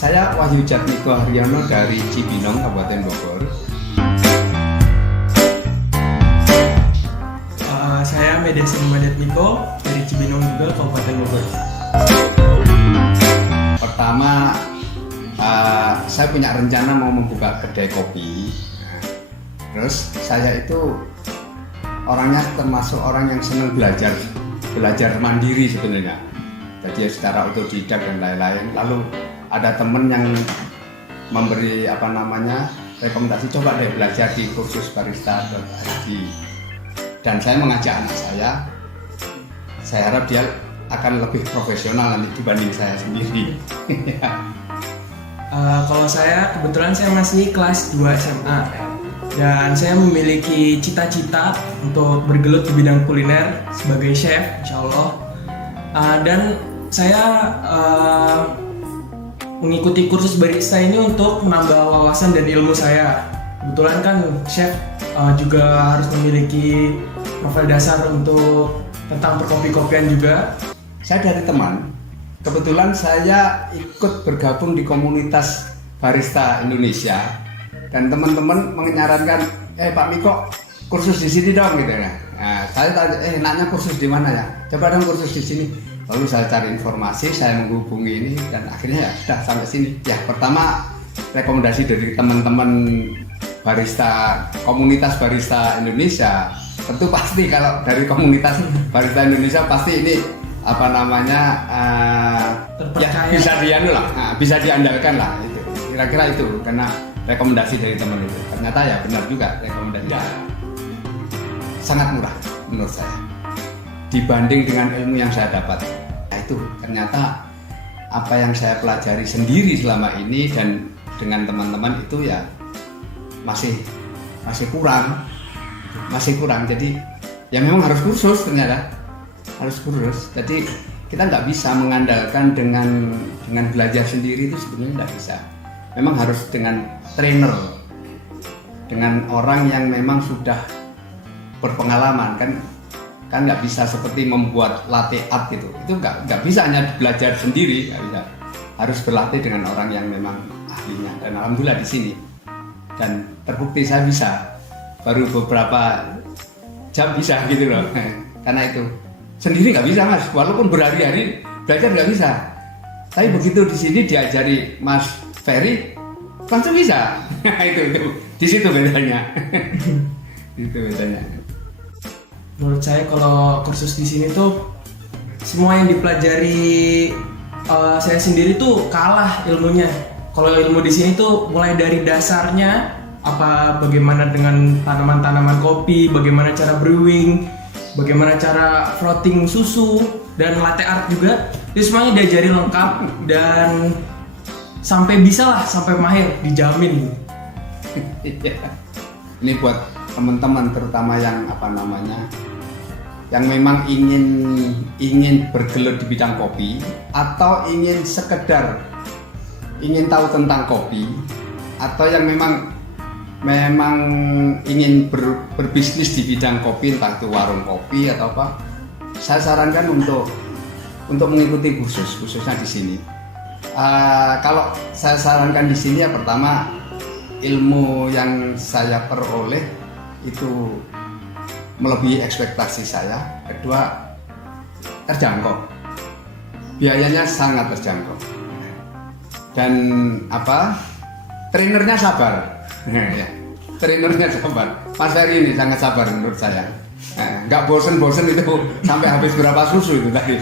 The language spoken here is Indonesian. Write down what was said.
Saya Wahyu Jatmiko Haryono dari Cibinong, Kabupaten Bogor. Saya Mediasi Jatmiko dari Cibinong juga, Kabupaten Bogor. Pertama, saya punya rencana mau membuka kedai kopi. Terus saya itu orangnya termasuk orang yang senang belajar mandiri sebenarnya. Jadi secara otodidak dan lain-lain. Lalu ada temen yang memberi rekomendasi, coba deh belajar di kursus barista.id. Dan saya mengajak anak saya harap dia akan lebih profesional nanti dibanding saya sendiri. Kalau saya, kebetulan saya masih kelas 2 SMA dan saya memiliki cita-cita untuk bergelut di bidang kuliner sebagai chef, insya Allah. Dan saya mengikuti kursus barista ini untuk menambah wawasan dan ilmu saya. Kebetulan kan chef juga harus memiliki profil dasar untuk tentang perkopi-kopian juga. Saya dari teman, kebetulan saya ikut bergabung di komunitas barista Indonesia dan teman-teman menyarankan, Pak Miko kursus di sini dong gitu ya. Nah, saya tanya, enaknya kursus di mana ya? Coba dong kursus di sini. Lalu saya cari informasi, saya menghubungi ini dan akhirnya ya sudah sampai sini. Ya pertama rekomendasi dari teman-teman barista, komunitas barista Indonesia. Tentu pasti kalau dari komunitas barista Indonesia pasti ini terpercaya. Ya bisa diandalkan lah itu. Kira-kira itu karena rekomendasi dari teman itu. Ternyata ya benar juga rekomendasi. Ya, sangat murah menurut saya dibanding dengan ilmu yang saya dapat. Nah, itu ternyata apa yang saya pelajari sendiri selama ini dan dengan teman-teman itu ya masih kurang. Jadi ya memang harus kursus, ternyata harus kursus. Jadi kita nggak bisa mengandalkan dengan belajar sendiri, itu sebenarnya nggak bisa. Memang harus dengan trainer, dengan orang yang memang sudah berpengalaman. Kan nggak bisa seperti membuat latte art gitu. Itu nggak bisa hanya belajar sendiri, nggak bisa. Harus berlatih dengan orang yang memang ahlinya. Dan alhamdulillah di sini. Dan terbukti saya bisa. Baru beberapa jam bisa gitu loh. Karena itu sendiri nggak bisa Mas. Walaupun berhari-hari belajar nggak bisa. Tapi begitu di sini diajari Mas Ferry langsung bisa. itu di situ bedanya. Itu bedanya. Menurut saya kalau kursus di sini tuh semua yang dipelajari saya sendiri tuh kalah ilmunya. Kalau ilmu di sini tuh mulai dari dasarnya, bagaimana dengan tanaman-tanaman kopi, bagaimana cara brewing, bagaimana cara frotting susu, dan latte art juga. Itu semuanya diajari lengkap dan sampai mahir, dijamin. Ini buat teman-teman terutama yang yang memang ingin bergelut di bidang kopi atau ingin tahu tentang kopi, atau yang memang ingin berbisnis di bidang kopi, entah itu warung kopi atau apa. Saya sarankan untuk mengikuti khususnya di sini. Kalau saya sarankan di sini ya pertama ilmu yang saya peroleh itu melebihi ekspektasi saya. Kedua, terjangkau. Biayanya sangat terjangkau. Dan trainernya sabar. Ya, trainernya sabar. Mas Ferry ini sangat sabar menurut saya. Nggak bosen itu sampai habis berapa susu itu tadi.